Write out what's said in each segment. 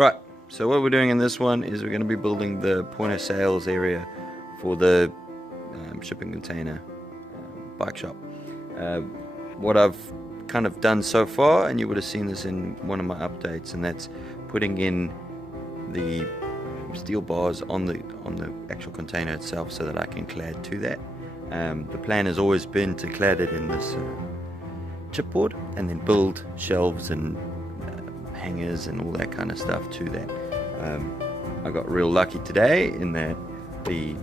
Right, so what we're doing in this one is we're going to be building the point of sales area for the shipping container bike shop. What I've kind of done so far, and you would have seen this in one of my updates, and that's putting in the steel bars on the actual container itself so that I can clad to that. The plan has always been to clad it in this chipboard and then build shelves and hangers and all that kind of stuff to that. I got real lucky today in that the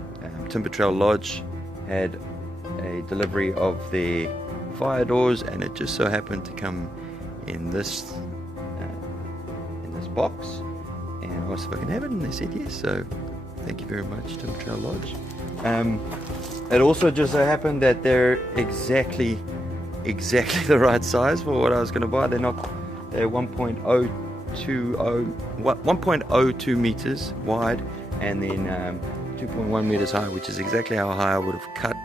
Timber Trail Lodge had a delivery of their fire doors, and it just so happened to come in this box, and I asked if I can have it, and they said yes, so thank you very much, Timber Trail Lodge. It also just so happened that they're exactly the right size for what I was going to buy. They're 1.02 meters wide and then 2.1 meters high, which is exactly how high I would have cut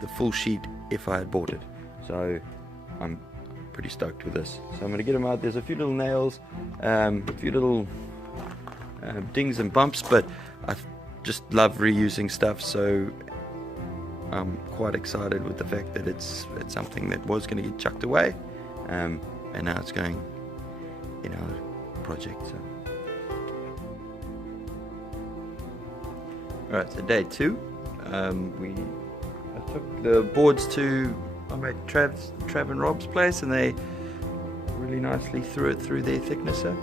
the full sheet if I had bought it. So I'm pretty stoked with this. So I'm going to get them out. There's a few little nails, a few little dings and bumps, but I just love reusing stuff, so I'm quite excited with the fact that it's something that was going to get chucked away, and now it's going in our project. So. Alright, so day 2. I took the boards to my mate Trav and Rob's place, and they really nicely threw it through their thicknesser.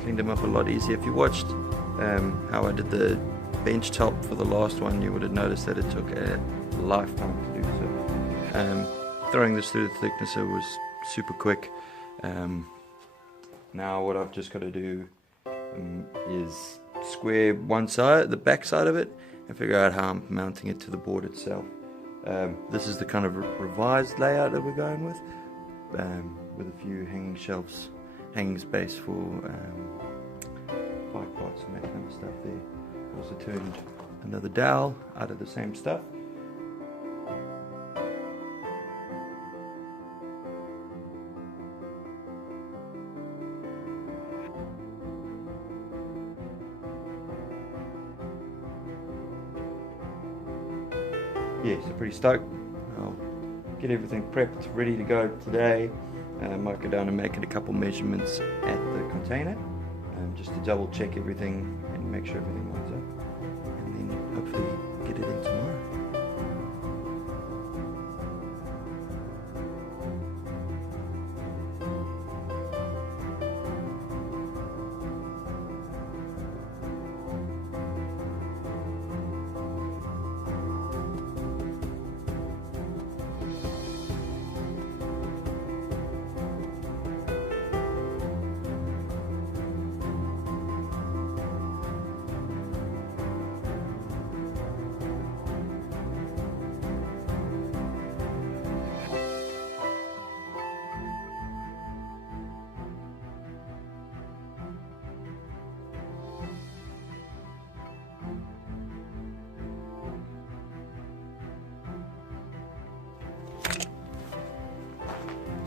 Cleaned them up a lot easier. If you watched how I did the bench top for the last one, you would have noticed that it took a lifetime to do so. Throwing this through the thicknesser was super quick. Now what I've just got to do is square one side, the back side of it, and figure out how I'm mounting it to the board itself. This is the kind of revised layout that we're going with a few hanging shelves, hanging space for bike parts and that kind of stuff there. Also turned another dowel out of the same stuff. Yeah, so pretty stoked. I'll get everything prepped, ready to go today. Might go down and make it a couple measurements at the container, just to double check everything and make sure everything lines up, and then hopefully get it in tomorrow.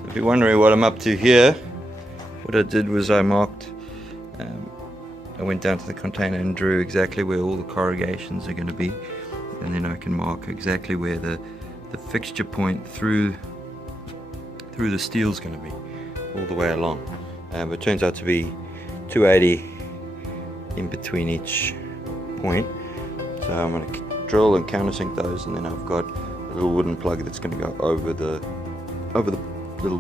If you're wondering what I'm up to here, what I did was I went down to the container and drew exactly where all the corrugations are going to be, and then I can mark exactly where the fixture point through the steel is going to be all the way along. It turns out to be 280 in between each point, so I'm going to drill and countersink those, and then I've got a little wooden plug that's going to go over the little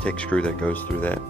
tech screw that goes through that.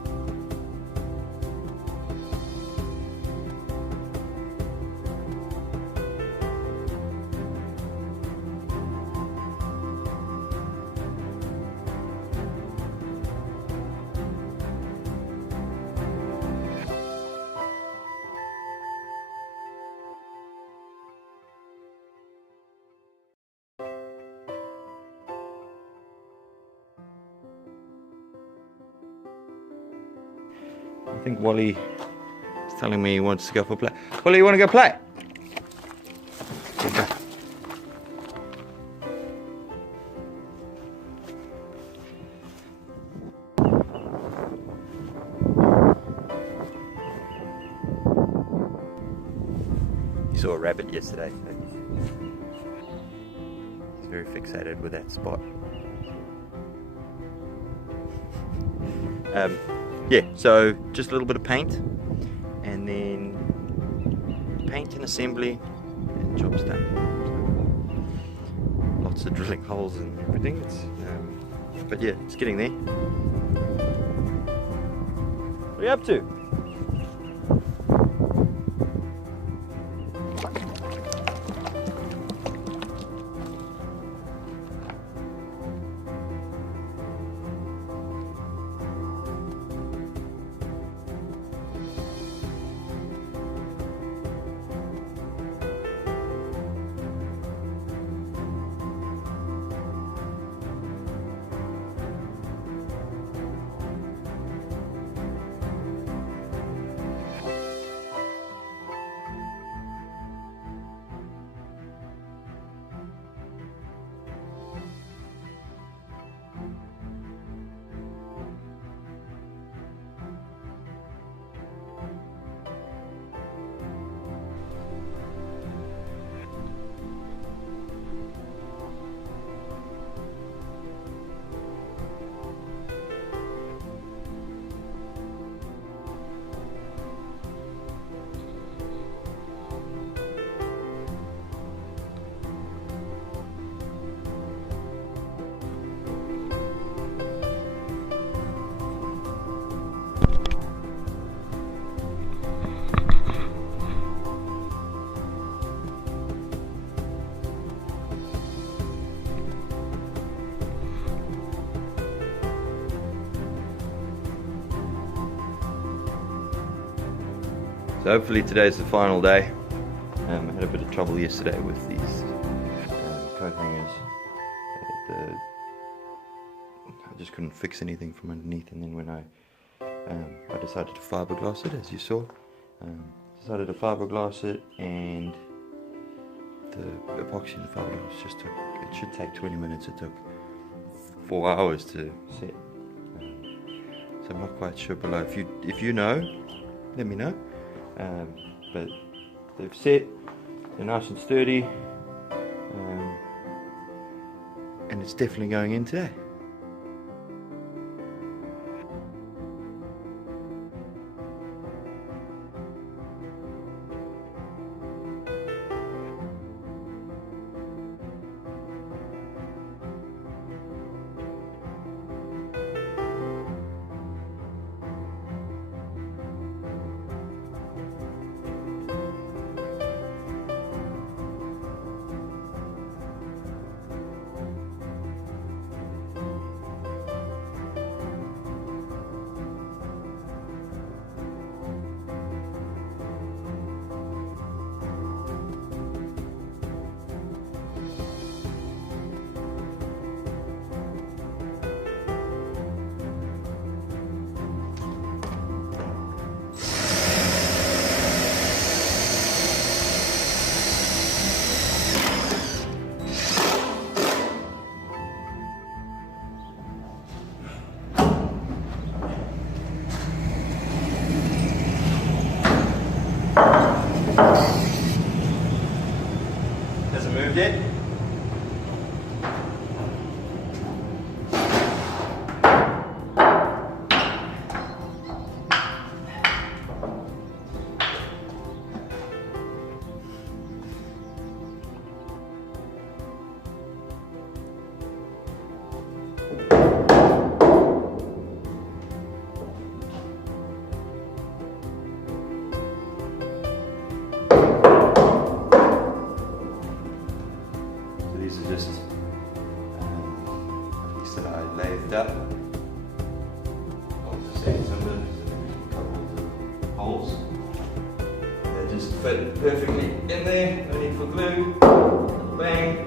I think Wally is telling me he wants to go for a play. Wally, you want to go play? Okay. You saw a rabbit yesterday. He's very fixated with that spot. Yeah, so just a little bit of paint, and then paint and assembly, and job's done. So, lots of drilling holes and everything. But yeah, it's getting there. What are you up to? So hopefully today's the final day. I had a bit of trouble yesterday with these coat hangers. I just couldn't fix anything from underneath, and then when I decided to fiberglass it, as you saw. Decided to fiberglass it, and the epoxy in the fiberglass just took, it should take 20 minutes, it took 4 hours to set. So I'm not quite sure below. If you know, let me know. But they've set, they're nice and sturdy, and it's definitely going in today. Hasn't moved yet. These are just piece that I lathed up. I'll just add some of them and then we can cover all the holes. They just fit perfectly in there, no need for glue. Bang.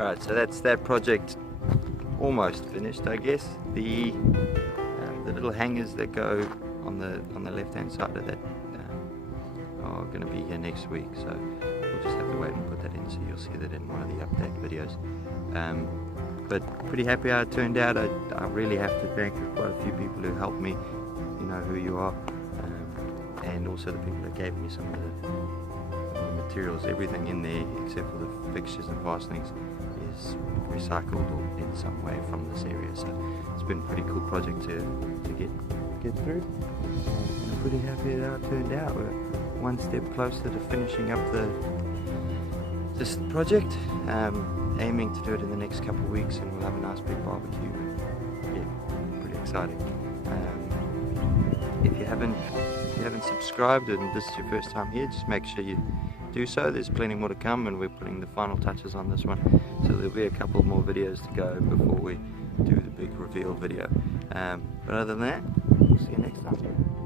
Right, so that's that project almost finished, I guess. The little hangers that go on the left hand side of that are going to be here next week, so we'll just have to wait and put that in, so you'll see that in one of the update videos. But pretty happy how it turned out. I really have to thank quite a few people who helped me. You know who you are, and also the people that gave me some of the materials. Everything in there except for the fixtures and fastenings is recycled or in some way from this area, so it's been a pretty cool project to get through. I'm pretty happy how it turned out. We're one step closer to finishing up this project, aiming to do it in the next couple of weeks, and we'll have a nice big barbecue. Yeah, pretty exciting. If you haven't subscribed and this is your first time here, just make sure you do so. There's plenty more to come, and we're putting the final touches on this one, so there'll be a couple more videos to go before we do the big reveal video. But other than that, we'll see you next time.